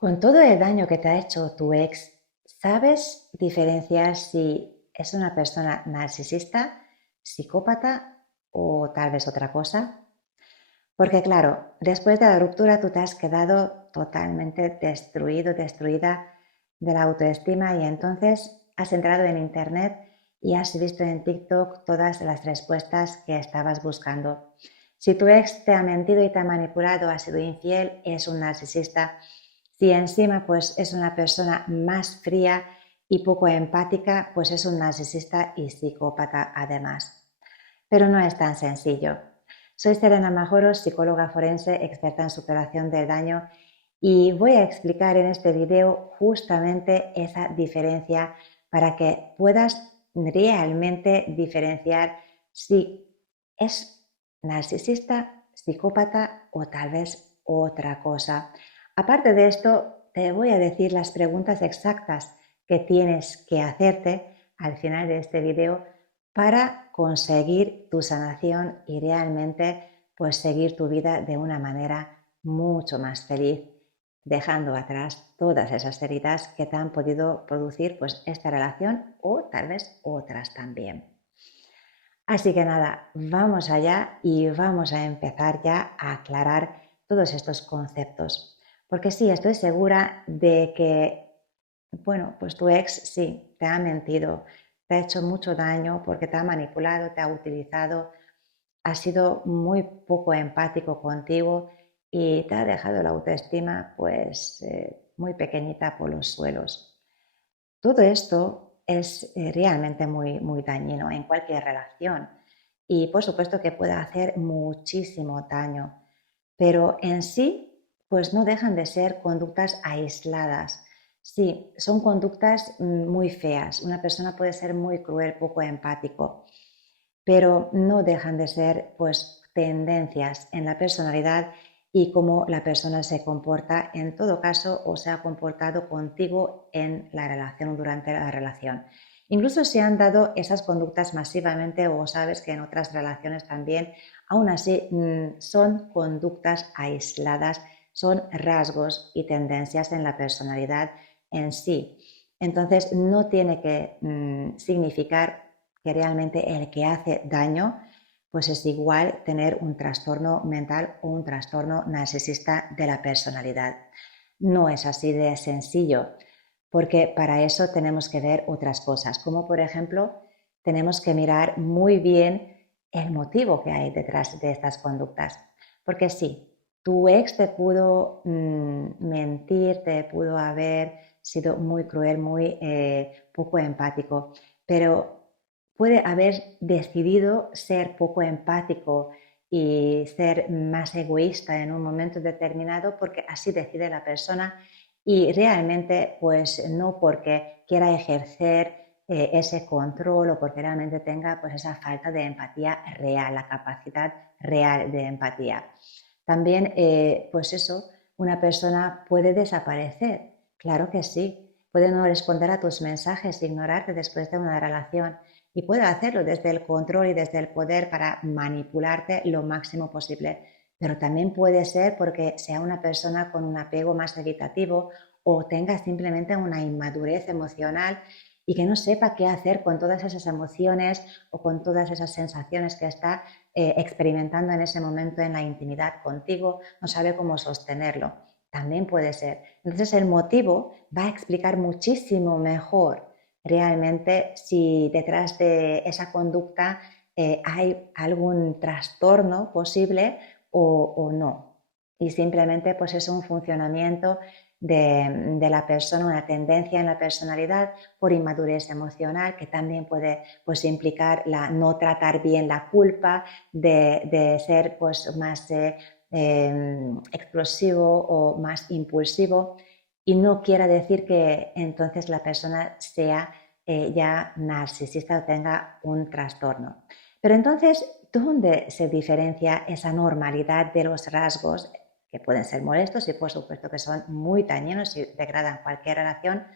Con todo el daño que te ha hecho tu ex, ¿sabes diferenciar si es una persona narcisista, psicópata o tal vez otra cosa? Porque claro, después de la ruptura tú te has quedado totalmente destruido, destruida de la autoestima y entonces has entrado en internet y has visto en TikTok todas las respuestas que estabas buscando. Si tu ex te ha mentido y te ha manipulado, ha sido infiel, es un narcisista. Si encima pues es una persona más fría y poco empática, pues es un narcisista y psicópata además. Pero no es tan sencillo. Soy Serena Majoro, psicóloga forense, experta en superación del daño y voy a explicar en este video justamente esa diferencia para que puedas realmente diferenciar si es narcisista, psicópata o tal vez otra cosa. Aparte de esto, te voy a decir las preguntas exactas que tienes que hacerte al final de este video para conseguir tu sanación y realmente pues seguir tu vida de una manera mucho más feliz, dejando atrás todas esas heridas que te han podido producir pues esta relación o tal vez otras también. Así que nada, vamos allá y vamos a empezar ya a aclarar todos estos conceptos. Porque sí, estoy segura de que, bueno, pues tu ex sí, te ha mentido, te ha hecho mucho daño porque te ha manipulado, te ha utilizado, ha sido muy poco empático contigo y te ha dejado la autoestima pues muy pequeñita por los suelos. Todo esto es realmente muy dañino en cualquier relación y por supuesto que puede hacer muchísimo daño, pero en sí pues no dejan de ser conductas aisladas. Sí, son conductas muy feas. Una persona puede ser muy cruel, poco empático, pero no dejan de ser pues tendencias en la personalidad y cómo la persona se comporta en todo caso o se ha comportado contigo en la relación o durante la relación. Incluso si han dado esas conductas masivamente o sabes que en otras relaciones también, aún así son conductas aisladas, son rasgos y tendencias en la personalidad en sí. Entonces no tiene que significar que realmente el que hace daño pues es igual tener un trastorno mental o un trastorno narcisista de la personalidad. No es así de sencillo, porque para eso tenemos que ver otras cosas, como por ejemplo, tenemos que mirar muy bien el motivo que hay detrás de estas conductas. Porque sí, tu ex te pudo mentir, te pudo haber sido muy cruel, muy poco empático, pero puede haber decidido ser poco empático y ser más egoísta en un momento determinado porque así decide la persona y realmente pues no porque quiera ejercer ese control o porque realmente tenga pues esa falta de empatía real, la capacidad real de empatía. También pues eso, una persona puede desaparecer, claro que sí, puede no responder a tus mensajes, ignorarte después de una relación y puede hacerlo desde el control y desde el poder para manipularte lo máximo posible. Pero también puede ser porque sea una persona con un apego más evitativo o tenga simplemente una inmadurez emocional y que no sepa qué hacer con todas esas emociones o con todas esas sensaciones que está experimentando en ese momento en la intimidad contigo, no sabe cómo sostenerlo. También puede ser. Entonces el motivo va a explicar muchísimo mejor realmente si detrás de esa conducta hay algún trastorno posible o no. Y simplemente pues es un funcionamiento de la persona, una tendencia en la personalidad por inmadurez emocional que también puede pues, implicar la no tratar bien la culpa, de ser pues, más explosivo o más impulsivo y no quiera decir que entonces la persona sea ya narcisista o tenga un trastorno. Pero entonces, ¿dónde se diferencia esa normalidad de los rasgos que pueden ser molestos y por supuesto que son muy dañinos y degradan cualquier relación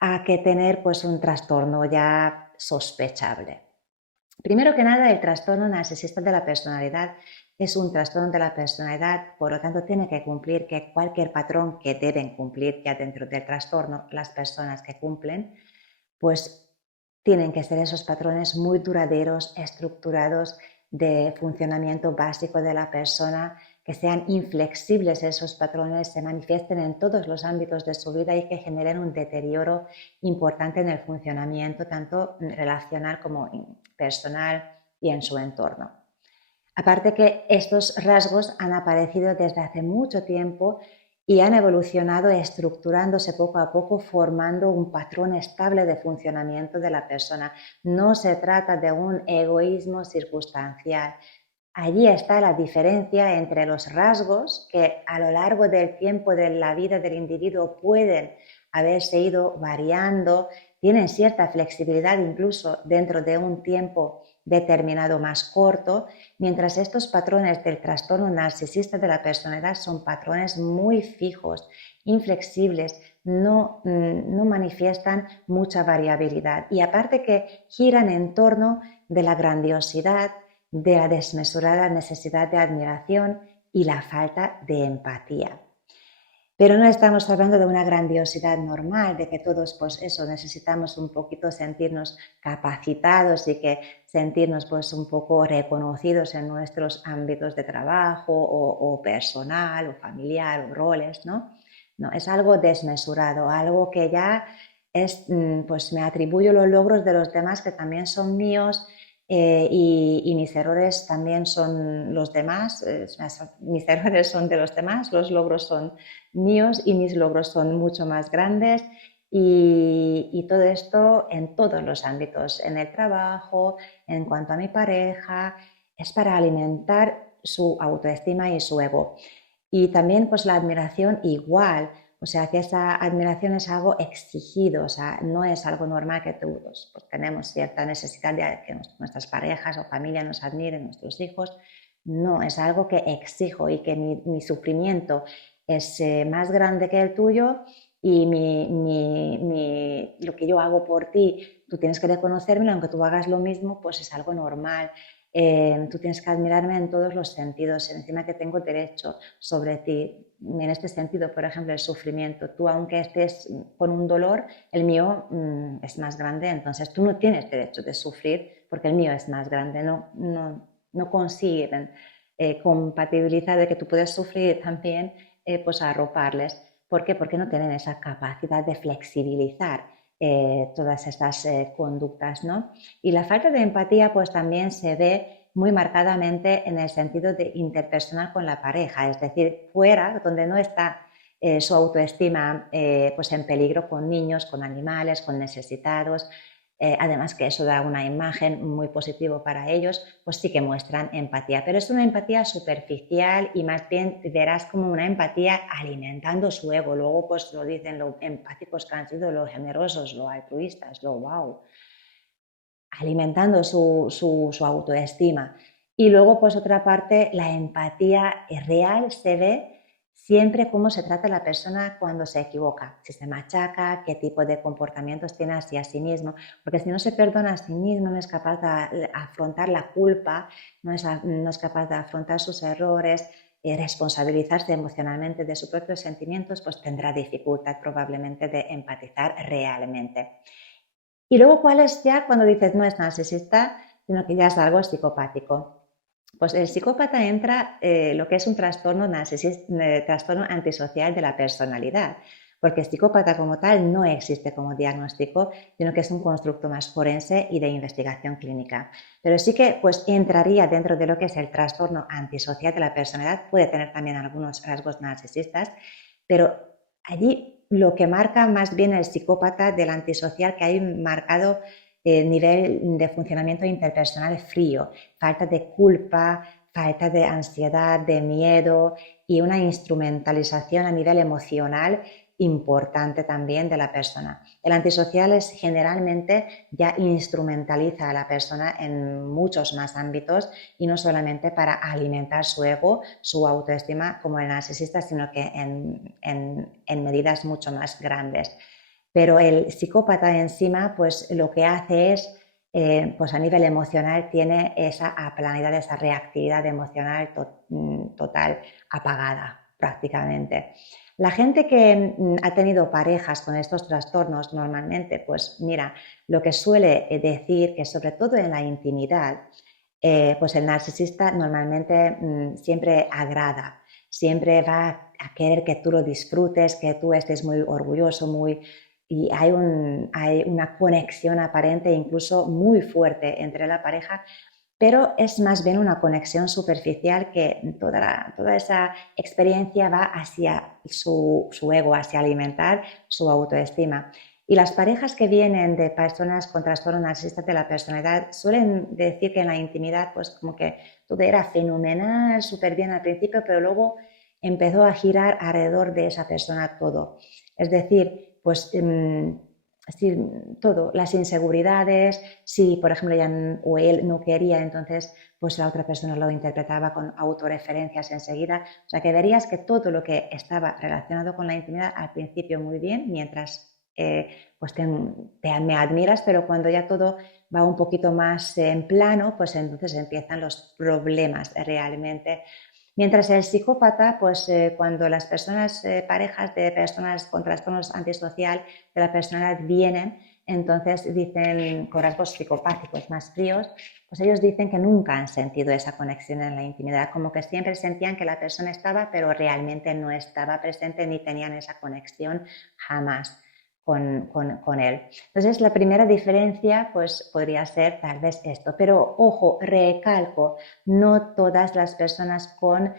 a que tener pues un trastorno ya sospechable? Primero que nada, el trastorno narcisista de la personalidad es un trastorno de la personalidad, por lo tanto tiene que cumplir que cualquier patrón que deben cumplir ya dentro del trastorno las personas que cumplen, pues tienen que ser esos patrones muy duraderos, estructurados, de funcionamiento básico de la persona, que sean inflexibles esos patrones, se manifiesten en todos los ámbitos de su vida y que generen un deterioro importante en el funcionamiento, tanto relacional como personal y en su entorno. Aparte que estos rasgos han aparecido desde hace mucho tiempo y han evolucionado estructurándose poco a poco, formando un patrón estable de funcionamiento de la persona. No se trata de un egoísmo circunstancial. Allí está la diferencia entre los rasgos que a lo largo del tiempo de la vida del individuo pueden haberse ido variando, tienen cierta flexibilidad incluso dentro de un tiempo determinado más corto, mientras estos patrones del trastorno narcisista de la personalidad son patrones muy fijos, inflexibles, no manifiestan mucha variabilidad y aparte que giran en torno de la grandiosidad, de la desmesurada necesidad de admiración y la falta de empatía. Pero no estamos hablando de una grandiosidad normal, de que todos, pues eso, necesitamos un poquito sentirnos capacitados y que sentirnos pues un poco reconocidos en nuestros ámbitos de trabajo o personal o familiar o roles, ¿no? No, es algo desmesurado, algo que ya es, pues me atribuyo los logros de los demás que también son míos, y mis errores también son los demás, mis errores son de los demás, los logros son míos y mis logros son mucho más grandes y todo esto en todos los ámbitos, en el trabajo, en cuanto a mi pareja, es para alimentar su autoestima y su ego. Y también pues la admiración igual, o sea que esa admiración es algo exigido, o sea, no es algo normal que todos pues, tenemos cierta necesidad de que nuestras parejas o familia nos admiren, nuestros hijos, no, es algo que exijo y que mi sufrimiento es más grande que el tuyo y lo que yo hago por ti, tú tienes que reconocerme, aunque tú hagas lo mismo, pues es algo normal. Tú tienes que admirarme en todos los sentidos, encima que tengo derecho sobre ti. En este sentido, por ejemplo, el sufrimiento. Tú, aunque estés con un dolor, el mío es más grande, entonces tú no tienes derecho de sufrir porque el mío es más grande. No consiguen compatibilizar de que tú puedes sufrir también, pues arroparles. ¿Por qué? Porque no tienen esa capacidad de flexibilizar todas estas conductas, ¿no? Y la falta de empatía pues también se ve muy marcadamente en el sentido de interpersonal con la pareja, es decir, fuera, donde no está su autoestima pues en peligro con niños, con animales, con necesitados, además que eso da una imagen muy positiva para ellos, pues sí que muestran empatía, pero es una empatía superficial y más bien verás como una empatía alimentando su ego, luego pues lo dicen lo empáticos que han sido, lo generosos, lo altruistas, lo wow, alimentando su autoestima. Y luego, pues otra parte, la empatía real se ve siempre cómo se trata la persona cuando se equivoca, si se machaca, qué tipo de comportamientos tiene hacia sí mismo, porque si no se perdona a sí mismo, no es capaz de afrontar la culpa, no es capaz de afrontar sus errores, responsabilizarse emocionalmente de sus propios sentimientos, pues tendrá dificultad probablemente de empatizar realmente. Y luego, ¿cuál es ya cuando dices no es narcisista, sino que ya es algo psicopático? Pues el psicópata entra lo que es un trastorno trastorno antisocial de la personalidad, porque el psicópata como tal no existe como diagnóstico, sino que es un constructo más forense y de investigación clínica. Pero sí que pues entraría dentro de lo que es el trastorno antisocial de la personalidad, puede tener también algunos rasgos narcisistas, pero allí lo que marca más bien el psicópata del antisocial, que hay marcado nivel de funcionamiento interpersonal frío, falta de culpa, falta de ansiedad, de miedo y una instrumentalización a nivel emocional importante también de la persona. El antisocial es generalmente ya instrumentaliza a la persona en muchos más ámbitos y no solamente para alimentar su ego, su autoestima como el narcisista, sino que en medidas mucho más grandes. Pero el psicópata encima, pues lo que hace es pues a nivel emocional tiene esa aplanidad, esa reactividad emocional total, apagada prácticamente. La gente que ha tenido parejas con estos trastornos normalmente, pues mira, lo que suele decir que sobre todo en la intimidad, pues el narcisista normalmente siempre agrada, siempre va a querer que tú lo disfrutes, que tú estés muy orgulloso, y hay una conexión aparente, incluso muy fuerte entre la pareja, pero es más bien una conexión superficial que toda esa experiencia va hacia su ego, hacia alimentar su autoestima. Y las parejas que vienen de personas con trastorno narcisista de la personalidad suelen decir que en la intimidad, pues como que todo era fenomenal, súper bien al principio, pero luego empezó a girar alrededor de esa persona todo. Es decir, pues todo, las inseguridades, si por ejemplo ella o él no quería, entonces pues la otra persona lo interpretaba con autorreferencias enseguida. O sea que verías que todo lo que estaba relacionado con la intimidad al principio muy bien, mientras pues me admiras, pero cuando ya todo va un poquito más en plano, pues entonces empiezan los problemas realmente. Mientras el psicópata, pues cuando las personas, parejas de personas con trastornos antisocial de la personalidad vienen, entonces dicen con rasgos psicopáticos más fríos, pues ellos dicen que nunca han sentido esa conexión en la intimidad, como que siempre sentían que la persona estaba, pero realmente no estaba presente ni tenían esa conexión jamás con él. Entonces, la primera diferencia pues podría ser tal vez esto, pero ojo, recalco, no todas las personas con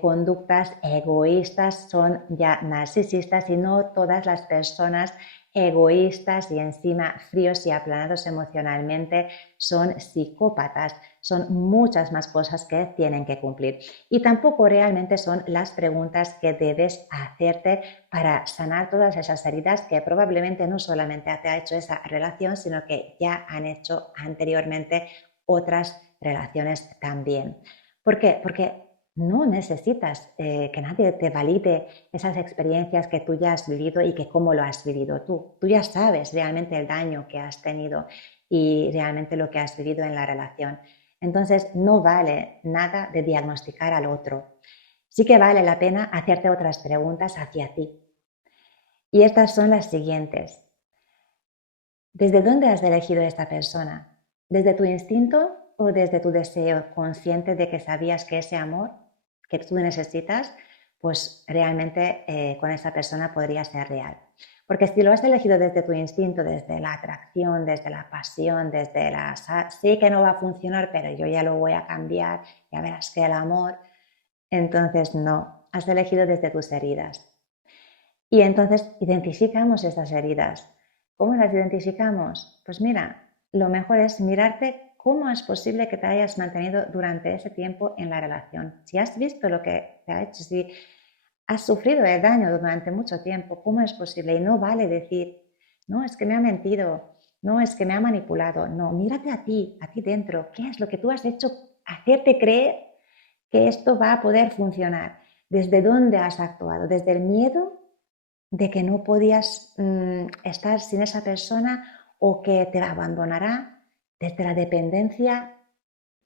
conductas egoístas son ya narcisistas y no todas las personas egoístas y encima fríos y aplanados emocionalmente son psicópatas. Son muchas más cosas que tienen que cumplir. Y tampoco realmente son las preguntas que debes hacerte para sanar todas esas heridas que probablemente no solamente te ha hecho esa relación, sino que ya han hecho anteriormente otras relaciones también. ¿Por qué? Porque no necesitas que nadie te valide esas experiencias que tú ya has vivido y que cómo lo has vivido tú. Tú ya sabes realmente el daño que has tenido y realmente lo que has vivido en la relación. Entonces, no vale nada de diagnosticar al otro. Sí que vale la pena hacerte otras preguntas hacia ti. Y estas son las siguientes. ¿Desde dónde has elegido esta persona? ¿Desde tu instinto o desde tu deseo consciente de que sabías que ese amor que tú necesitas, pues realmente con esa persona podría ser real? Porque si lo has elegido desde tu instinto, desde la atracción, desde la pasión, desde sé que no va a funcionar, pero yo ya lo voy a cambiar, ya verás que el amor, entonces no, has elegido desde tus heridas. Y entonces identificamos estas heridas. ¿Cómo las identificamos? Pues mira, lo mejor es mirarte cómo es posible que te hayas mantenido durante ese tiempo en la relación. Si has visto lo que te ha hecho, si has sufrido el daño durante mucho tiempo, ¿cómo es posible? Y no vale decir, no, es que me ha mentido, no, es que me ha manipulado. No, mírate a ti dentro. ¿Qué es lo que tú has hecho? Hacerte creer que esto va a poder funcionar. ¿Desde dónde has actuado? ¿Desde el miedo de que no podías estar sin esa persona o que te abandonará, desde la dependencia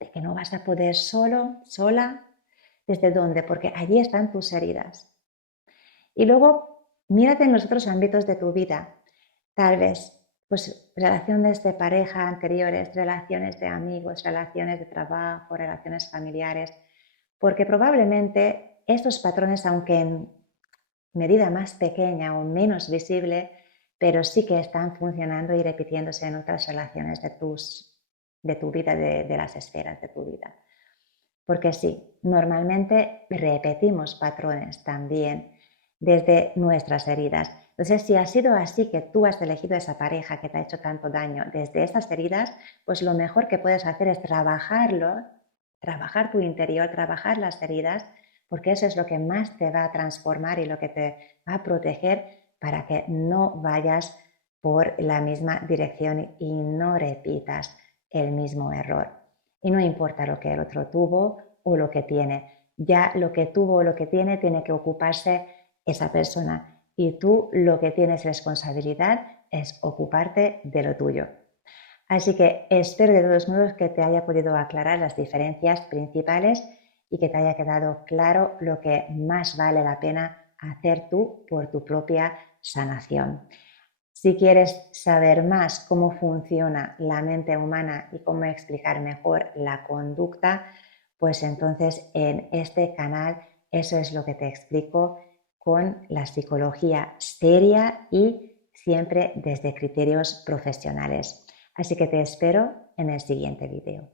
de que no vas a poder solo, sola? ¿Desde dónde? Porque allí están tus heridas. Y luego mírate en los otros ámbitos de tu vida. Tal vez, pues relaciones de pareja anteriores, relaciones de amigos, relaciones de trabajo, relaciones familiares, porque probablemente estos patrones, aunque en medida más pequeña o menos visible, pero sí que están funcionando y repitiéndose en otras relaciones de tu vida, de las esferas de tu vida. Porque sí, normalmente repetimos patrones también desde nuestras heridas. Entonces, si ha sido así que tú has elegido esa pareja que te ha hecho tanto daño desde estas heridas, pues lo mejor que puedes hacer es trabajarlo, trabajar tu interior, trabajar las heridas, porque eso es lo que más te va a transformar y lo que te va a proteger para que no vayas por la misma dirección y no repitas el mismo error. Y no importa lo que el otro tuvo o lo que tiene, ya lo que tuvo o lo que tiene que ocuparse esa persona. Y tú lo que tienes responsabilidad es ocuparte de lo tuyo. Así que espero de todos modos que te haya podido aclarar las diferencias principales y que te haya quedado claro lo que más vale la pena hacer tú por tu propia sanación. Si quieres saber más cómo funciona la mente humana y cómo explicar mejor la conducta, pues entonces en este canal eso es lo que te explico con la psicología seria y siempre desde criterios profesionales. Así que te espero en el siguiente vídeo.